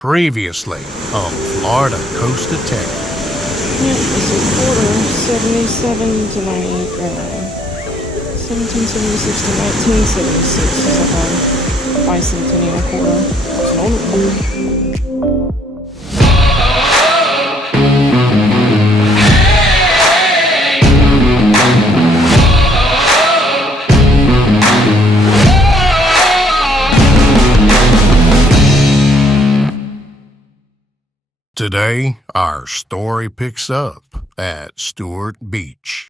Previously on Florida Coast Attack. Yep, this is quarter 77 to 90, 1776 to 1976 is a bicentennial quarter. It's an older one. Today, our story picks up at Stuart Beach.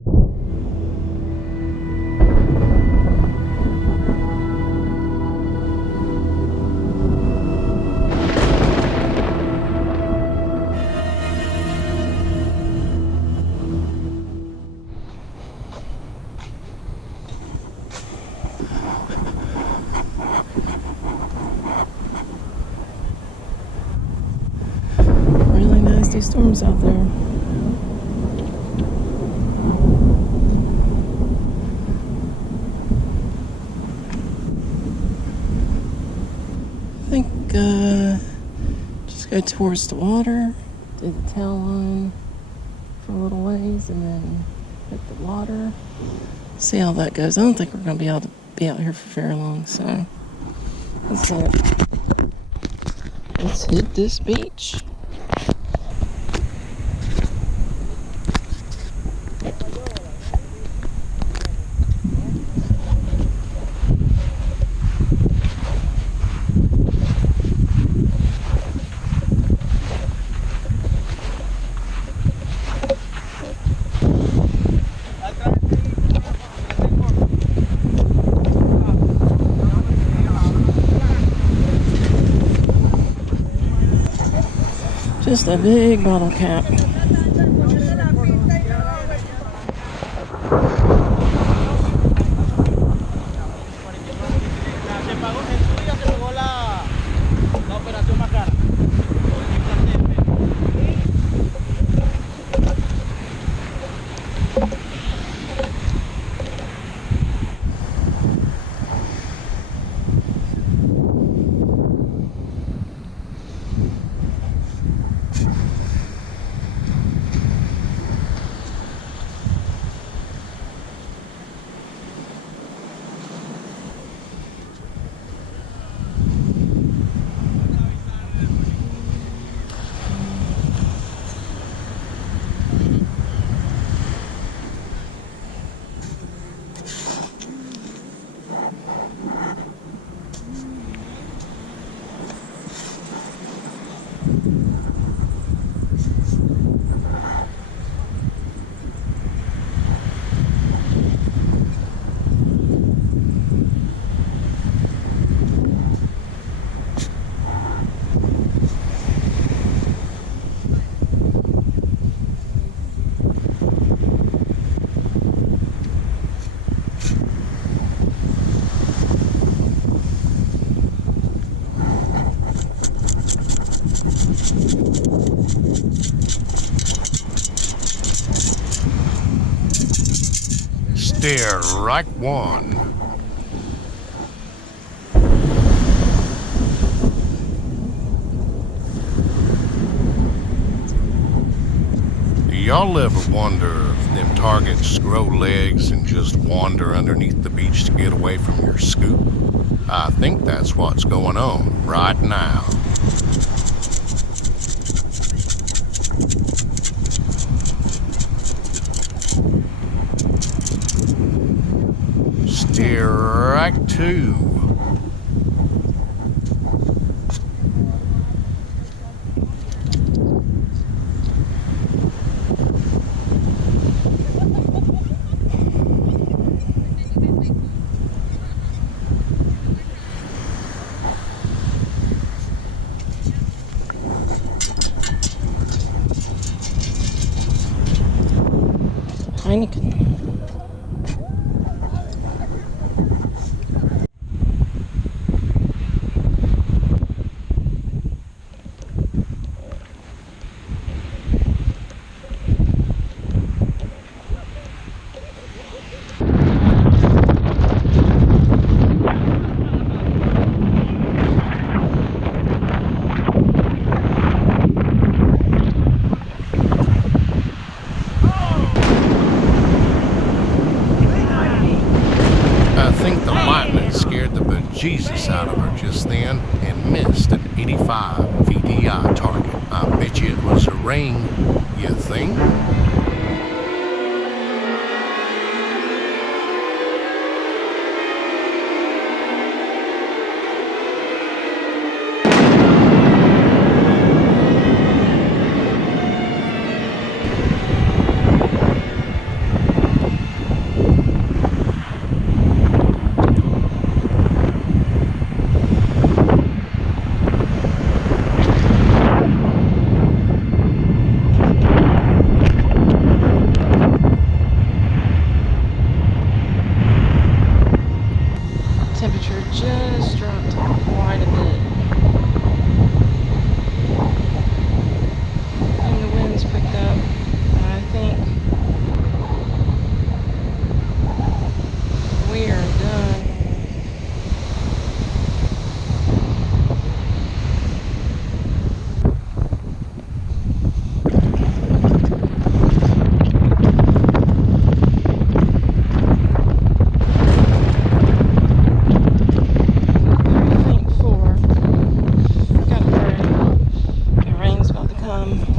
Really nasty storms out there. I think just go towards the water, do the tail line for a little ways, and then hit the water. See how that goes. I don't think we're going to be able to be out here for very long, so let's hit this beach. Just a big bottle cap. Steer right one. Do y'all ever wonder if them targets grow legs and just wander underneath the beach to get away from your scoop? I think that's what's going on right now. Steer right two. Heineken. high VDI target. I bet you it was a ring. You think? Temperature just dropped quite a bit. And the winds picked up. And I think we are done.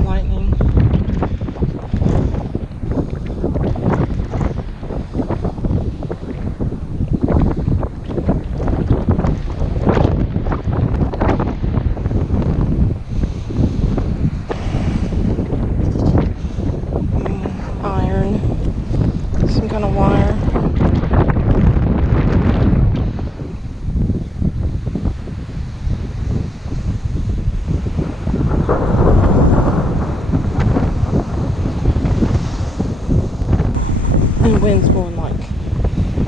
Lightning. Iron. Some kind of wire. And wind's blowing like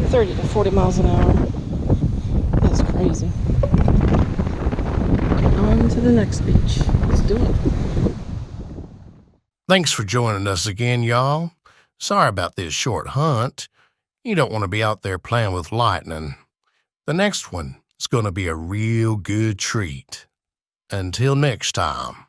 30 to 40 miles an hour. That's crazy. On to the next beach. Let's do it. Thanks for joining us again, y'all. Sorry about this short hunt. You don't want to be out there playing with lightning. The next one is going to be a real good treat. Until next time.